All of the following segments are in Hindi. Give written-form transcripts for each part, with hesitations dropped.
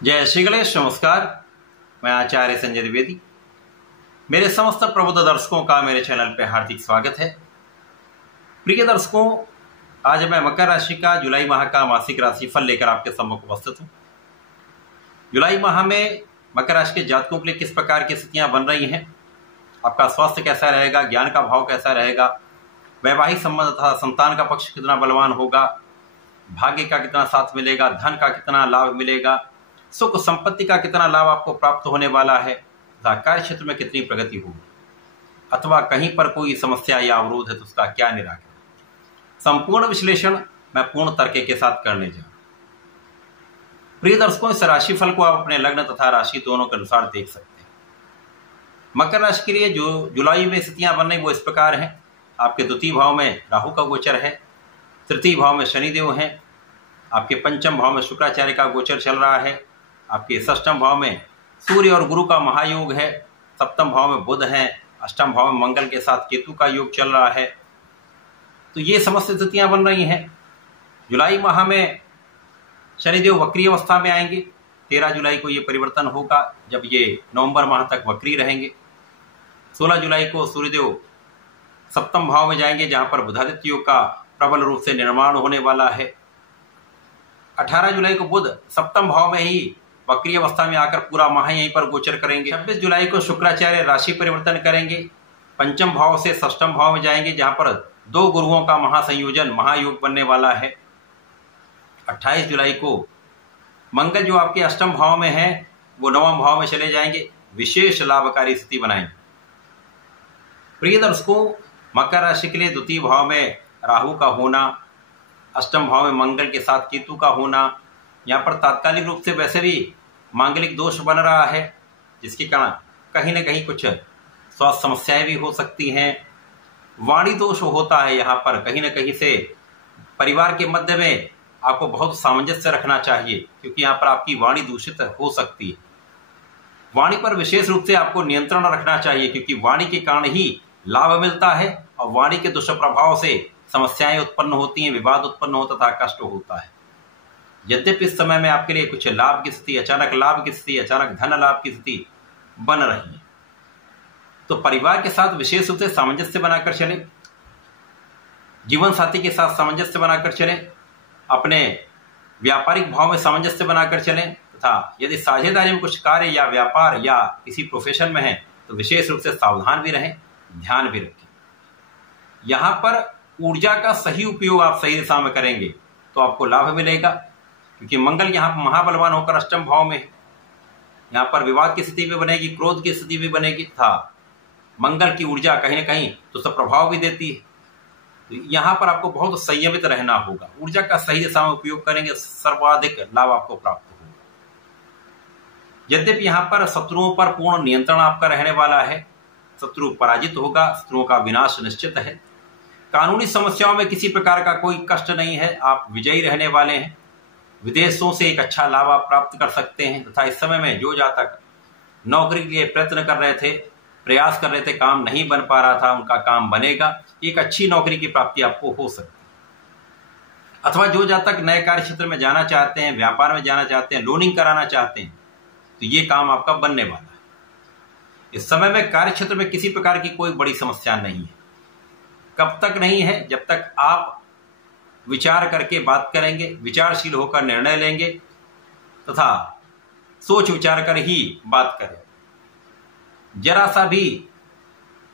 जय श्री गणेश। नमस्कार, मैं आचार्य संजय द्विवेदी। मेरे समस्त प्रबुद्ध दर्शकों का मेरे चैनल पे हार्दिक स्वागत है। प्रिय दर्शकों, आज मैं मकर राशि का जुलाई माह का मासिक राशि फल लेकर आपके सम्मुख उपस्थित हूँ। जुलाई माह में मकर राशि के जातकों के लिए किस प्रकार की स्थितियां बन रही हैं, आपका स्वास्थ्य कैसा रहेगा, ज्ञान का भाव कैसा रहेगा, वैवाहिक संबंध तथा संतान का पक्ष कितना बलवान होगा, भाग्य का कितना साथ मिलेगा, धन का कितना लाभ मिलेगा, सुख संपत्ति का कितना लाभ आपको प्राप्त होने वाला है तथा कार्य क्षेत्र में कितनी प्रगति होगी, अथवा कहीं पर कोई समस्या या अवरोध है तो उसका क्या निराकरण, संपूर्ण विश्लेषण मैं पूर्ण तर्क के साथ करने जा रहा हूं। प्रिय दर्शकों, इस राशिफल को आप अपने लग्न तथा राशि दोनों के अनुसार देख सकते हैं। मकर राशि के लिए जो जुलाई में स्थितियां बन रही वो इस प्रकार हैं। आपके द्वितीय भाव में राहु का गोचर है, तृतीय भाव में शनिदेव हैं, आपके पंचम भाव में शुक्राचार्य का गोचर चल रहा है, आपके षष्ठम भाव में सूर्य और गुरु का महायोग है, सप्तम भाव में बुध है, अष्टम भाव में मंगल के साथ केतु का योग चल रहा है। तो ये समस्त स्थितियां बन रही हैं। जुलाई माह में शनिदेव वक्री अवस्था में आएंगे। 13 जुलाई को ये परिवर्तन होगा, जब ये नवंबर माह तक वक्री रहेंगे। 16 जुलाई को सूर्यदेव सप्तम भाव में जाएंगे, जहां पर बुधादित्य योग का प्रबल रूप से निर्माण होने वाला है। 18 जुलाई को बुध सप्तम भाव में ही वक्री अवस्था में आकर पूरा माह यहीं पर गोचर करेंगे। 26 जुलाई को शुक्राचार्य राशि परिवर्तन करेंगे, पंचम भाव से षष्ठम भाव में जाएंगे, जहां पर 2 गुरुओं का महासंयोजन महायोग बनने वाला है। 28 जुलाई को मंगल जो आपके अष्टम भाव में है वो नवम भाव में चले जाएंगे, विशेष लाभकारी स्थिति बनाएंगे। प्रिय दर्शकों, मकर राशि के लिए द्वितीय भाव में राहु का होना, अष्टम भाव में मंगल के साथ केतु का होना, यहाँ पर तात्कालिक रूप से वैसे भी मांगलिक दोष बन रहा है, जिसके कारण कहीं न कहीं कुछ स्वास्थ्य समस्याएं भी हो सकती हैं। वाणी दोष होता है, यहाँ पर कहीं न कहीं से परिवार के मध्य में आपको बहुत सामंजस्य रखना चाहिए, क्योंकि यहाँ पर आपकी वाणी दूषित हो सकती है। वाणी पर विशेष रूप से आपको नियंत्रण रखना चाहिए, क्योंकि वाणी के कारण ही लाभ मिलता है और वाणी के दुष्प्रभाव से समस्याएं उत्पन्न होती हैं, विवाद उत्पन्न होता तथा कष्ट होता है। यद्यपि इस समय में आपके लिए कुछ लाभ की स्थिति, अचानक लाभ की स्थिति, अचानक धन लाभ की स्थिति बन रही है, तो परिवार के साथ विशेष रूप से सामंजस्य बनाकर चले, जीवन साथी के साथ सामंजस्य बनाकर चले, अपने व्यापारिक भाव में सामंजस्य बनाकर चले, तथा यदि साझेदारी में कुछ कार्य या व्यापार या किसी प्रोफेशन में है तो विशेष रूप से सावधान भी रहें, ध्यान भी रखें। यहां पर ऊर्जा का सही उपयोग आप सही दिशा में करेंगे तो आपको लाभ मिलेगा, क्योंकि मंगल यहाँ पर महाबलवान होकर अष्टम भाव में है। यहाँ पर विवाद की स्थिति भी बनेगी, क्रोध की स्थिति भी बनेगी, तथा मंगल की ऊर्जा कहीं ना कहीं तो सब प्रभाव भी देती है। तो यहाँ पर आपको बहुत संयमित रहना होगा। ऊर्जा का सही दिशा में उपयोग करेंगे, सर्वाधिक लाभ आपको प्राप्त होगा। यद्यपि यहाँ पर शत्रुओं पर पूर्ण नियंत्रण आपका रहने वाला है, शत्रु पराजित होगा, शत्रुओं का विनाश निश्चित है। कानूनी समस्याओं में किसी प्रकार का कोई कष्ट नहीं है, आप विजयी रहने वाले हैं। विदेशों से एक अच्छा लाभ आप प्राप्त कर सकते हैं, तथा इस समय में जो जातक नौकरी के लिए प्रयत्न कर रहे थे, प्रयास कर रहे थे, काम नहीं बन पा रहा था, उनका काम बनेगा। एक अच्छी नौकरी की प्राप्ति आपको हो सकती है। अथवा जो जातक नए कार्य क्षेत्र में जाना चाहते हैं, व्यापार में जाना चाहते हैं, लोनिंग कराना चाहते हैं, तो ये काम आपका बनने वाला है। इस समय में कार्य क्षेत्र में किसी प्रकार की कोई बड़ी समस्या नहीं है। कब तक नहीं है? जब तक आप विचार करके बात करेंगे, विचारशील होकर निर्णय लेंगे तथा सोच विचार कर ही बात करें। जरा सा भी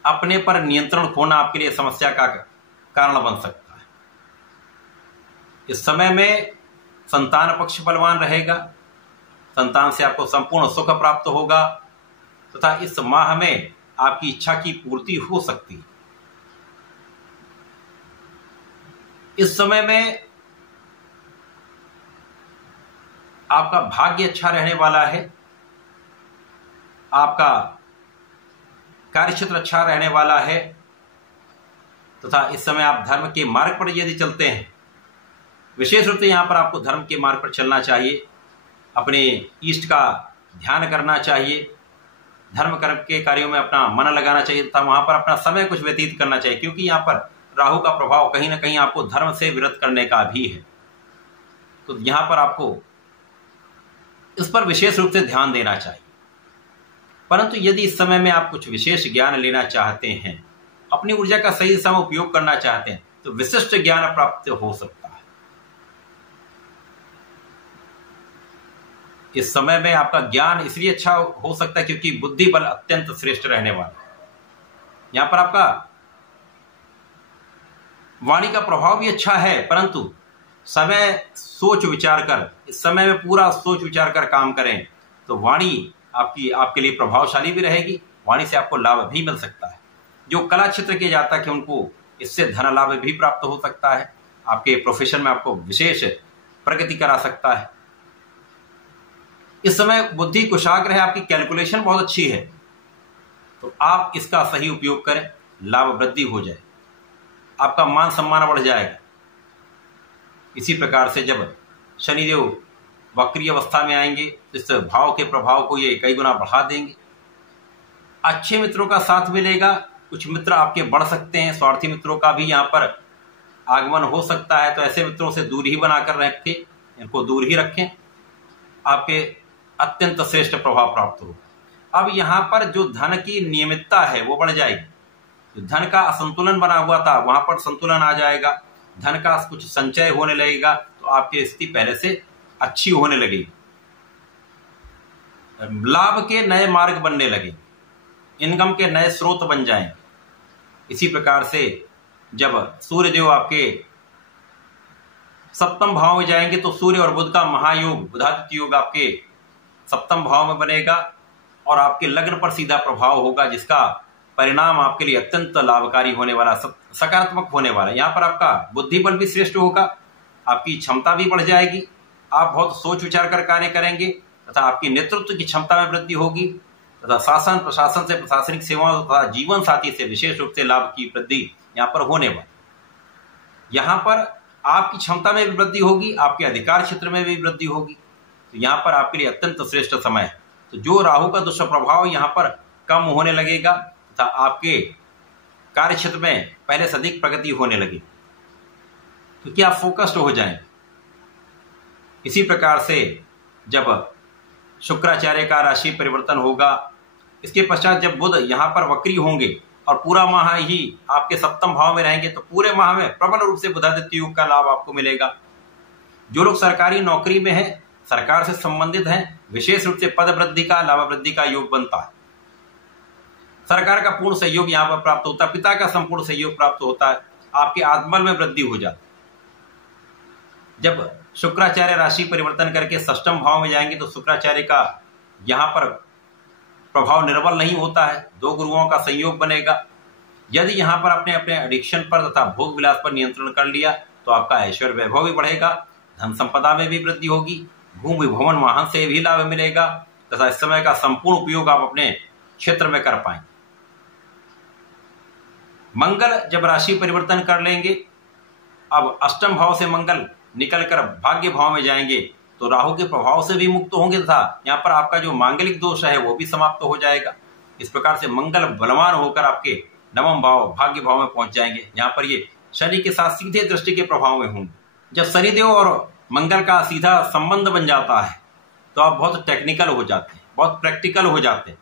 अपने पर नियंत्रण खोना आपके लिए समस्या का कारण बन सकता है। इस समय में संतान पक्ष बलवान रहेगा, संतान से आपको संपूर्ण सुख प्राप्त होगा, तथा इस माह में आपकी इच्छा की पूर्ति हो सकती है। इस समय में आपका भाग्य अच्छा रहने वाला है, आपका कार्यक्षेत्र अच्छा रहने वाला है, तथा इस समय आप धर्म के मार्ग पर यदि चलते हैं, विशेष रूप से यहां पर आपको धर्म के मार्ग पर चलना चाहिए, अपने इष्ट का ध्यान करना चाहिए, धर्म कर्म के कार्यों में अपना मन लगाना चाहिए, तथा वहां पर अपना समय कुछ व्यतीत करना चाहिए, क्योंकि यहां पर राहु का प्रभाव कहीं ना कहीं आपको धर्म से विरत करने का भी है। तो यहां पर आपको इस पर विशेष रूप से ध्यान देना चाहिए। परंतु यदि इस समय में आप कुछ विशेष ज्ञान लेना चाहते हैं, अपनी ऊर्जा का सही दिशा में उपयोग करना चाहते हैं, तो विशिष्ट ज्ञान प्राप्त हो सकता है। इस समय में आपका ज्ञान इसलिए अच्छा हो सकता है क्योंकि बुद्धि बल अत्यंत श्रेष्ठ रहने वाला है। यहां पर आपका वाणी का प्रभाव भी अच्छा है, परंतु समय सोच विचार कर, इस समय में पूरा सोच विचार कर काम करें तो वाणी आपके लिए प्रभावशाली भी रहेगी। वाणी से आपको लाभ भी मिल सकता है। जो कला क्षेत्र के जातक है उनको इससे धन लाभ भी प्राप्त हो सकता है। आपके प्रोफेशन में आपको विशेष प्रगति करा सकता है। इस समय बुद्धि कुशाग्र है, आपकी कैलकुलेशन बहुत अच्छी है, तो आप इसका सही उपयोग करें, लाभ वृद्धि हो जाए, आपका मान सम्मान बढ़ जाएगा। इसी प्रकार से जब शनिदेव वक्री अवस्था में आएंगे तो इस भाव के प्रभाव को ये कई गुना बढ़ा देंगे। अच्छे मित्रों का साथ मिलेगा, कुछ मित्र आपके बढ़ सकते हैं, स्वार्थी मित्रों का भी यहाँ पर आगमन हो सकता है, तो ऐसे मित्रों से दूर ही बनाकर रखें, इनको दूर ही रखें, आपके अत्यंत श्रेष्ठ प्रभाव प्राप्त होगा। अब यहाँ पर जो धन की नियमितता है वो बढ़ जाएगी। जो धन का असंतुलन बना हुआ था वहां पर संतुलन आ जाएगा, धन का कुछ संचय होने लगेगा, तो आपकी स्थिति पहले से अच्छी होने लगेगी। लाभ के नए मार्ग बनने लगे, इनकम के नए स्रोत बन जाएंगे। इसी प्रकार से जब सूर्यदेव आपके सप्तम भाव में जाएंगे तो सूर्य और बुध का महायोग, बुधादित्य योग आपके सप्तम भाव में बनेगा और आपके लग्न पर सीधा प्रभाव होगा, जिसका परिणाम आपके लिए अत्यंत लाभकारी होने वाला, सकारात्मक होने वाला। यहाँ पर आपका बुद्धि बल भी श्रेष्ठ होगा, आपकी क्षमता भी बढ़ जाएगी, आप बहुत सोच विचार कर कार्य करेंगे तथा आपकी नेतृत्व की क्षमता में वृद्धि होगी तथा शासन प्रशासन से, प्रशासनिक सेवाओं तथा जीवन साथी से विशेष रूप से लाभ की वृद्धि यहाँ पर होने वाली। यहाँ पर आपकी क्षमता में भी वृद्धि होगी, आपके अधिकार क्षेत्र में भी वृद्धि होगी, तो यहाँ पर आपके लिए अत्यंत श्रेष्ठ समय है। तो जो राहु का दुष्प्रभाव यहाँ पर कम होने लगेगा तथा आपके कार्य क्षेत्र में पहले से अधिक प्रगति होने लगेगी, क्योंकि आप फोकस्ड हो जाएं। इसी प्रकार से जब शुक्राचार्य का राशि परिवर्तन होगा, इसके पश्चात जब बुध यहाँ पर वक्री होंगे और पूरा माह ही आपके सप्तम भाव में रहेंगे, तो पूरे माह में प्रबल रूप से बुधादित्य योग का लाभ आपको मिलेगा। जो लोग सरकारी नौकरी में हैं, सरकार से संबंधित हैं, विशेष रूप से पद वृद्धि का, लाभ वृद्धि का योग बनता है। सरकार का पूर्ण सहयोग यहाँ पर प्राप्त होता है, पिता का संपूर्ण सहयोग प्राप्त होता है, आपके आत्मबल में वृद्धि हो जाती है। जब शुक्राचार्य राशि परिवर्तन करके षष्ठम भाव में जाएंगे तो शुक्राचार्य का यहाँ पर प्रभाव निर्बल नहीं होता है, दो गुरुओं का संयोग बनेगा। यदि यहाँ पर आपने अपने एडिक्शन पर तथा भोग विलास पर नियंत्रण कर लिया तो आपका ऐश्वर्य वैभव भी बढ़ेगा, धन संपदा में भी वृद्धि होगी, भूमि विभवन वाहन से भी लाभ मिलेगा तथा इस समय का संपूर्ण उपयोग आप अपने क्षेत्र में कर पाएंगे। मंगल जब राशि परिवर्तन कर लेंगे, अब अष्टम भाव से मंगल निकलकर भाग्य भाव में जाएंगे तो राहु के प्रभाव से भी मुक्त होंगे तथा यहाँ पर आपका जो मांगलिक दोष है वो भी समाप्त हो जाएगा। इस प्रकार से मंगल बलवान होकर आपके नवम भाव भाग्य भाव में पहुंच जाएंगे। यहाँ पर ये शनि के साथ सीधे दृष्टि के प्रभाव में होंगे। जब शनिदेव और मंगल का सीधा संबंध बन जाता है तो आप बहुत टेक्निकल हो जाते हैं, बहुत प्रैक्टिकल हो जाते हैं,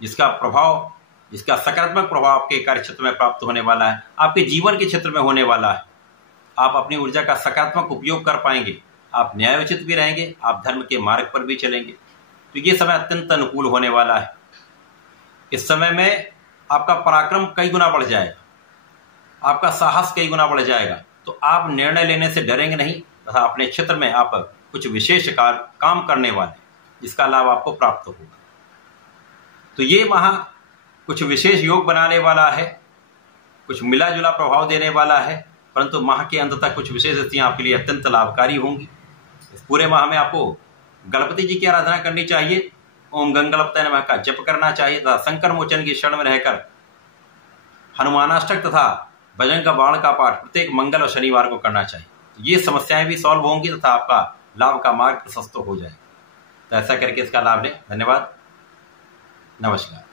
जिसका प्रभाव, जिसका सकारात्मक प्रभाव आपके कार्य क्षेत्र में प्राप्त होने वाला है, आपके जीवन के क्षेत्र में होने वाला है। आप अपनी ऊर्जा का सकारात्मक उपयोग कर पाएंगे, आप न्यायोचित भी रहेंगे, आप धर्म के मार्ग पर भी चलेंगे। तो ये समय अत्यंत अनुकूल होने वाला है। इस समय में आपका पराक्रम कई गुना बढ़ जाएगा, आपका साहस कई गुना बढ़ जाएगा, तो आप निर्णय लेने से डरेंगे नहीं तथा अपने क्षेत्र में आप कुछ विशेष काम करने वाले, जिसका लाभ आपको प्राप्त होगा। तो ये माह कुछ विशेष योग बनाने वाला है, कुछ मिला जुला प्रभाव देने वाला है, परंतु माह के अंत तक कुछ विशेष स्थितियां आपके लिए अत्यंत लाभकारी होंगी। इस पूरे माह में आपको गणपति जी की आराधना करनी चाहिए, ओम गंगलपतये नमः का जप करना चाहिए तथा संकर मोचन की शरण में रहकर हनुमानाष्टक तथा भजन का बाण का पाठ प्रत्येक मंगल और शनिवार को करना चाहिए। ये समस्याएं भी सॉल्व होंगी तथा आपका लाभ का मार्ग प्रशस्त हो जाए। तो ऐसा करके इसका लाभ लें। धन्यवाद, नमस्कार।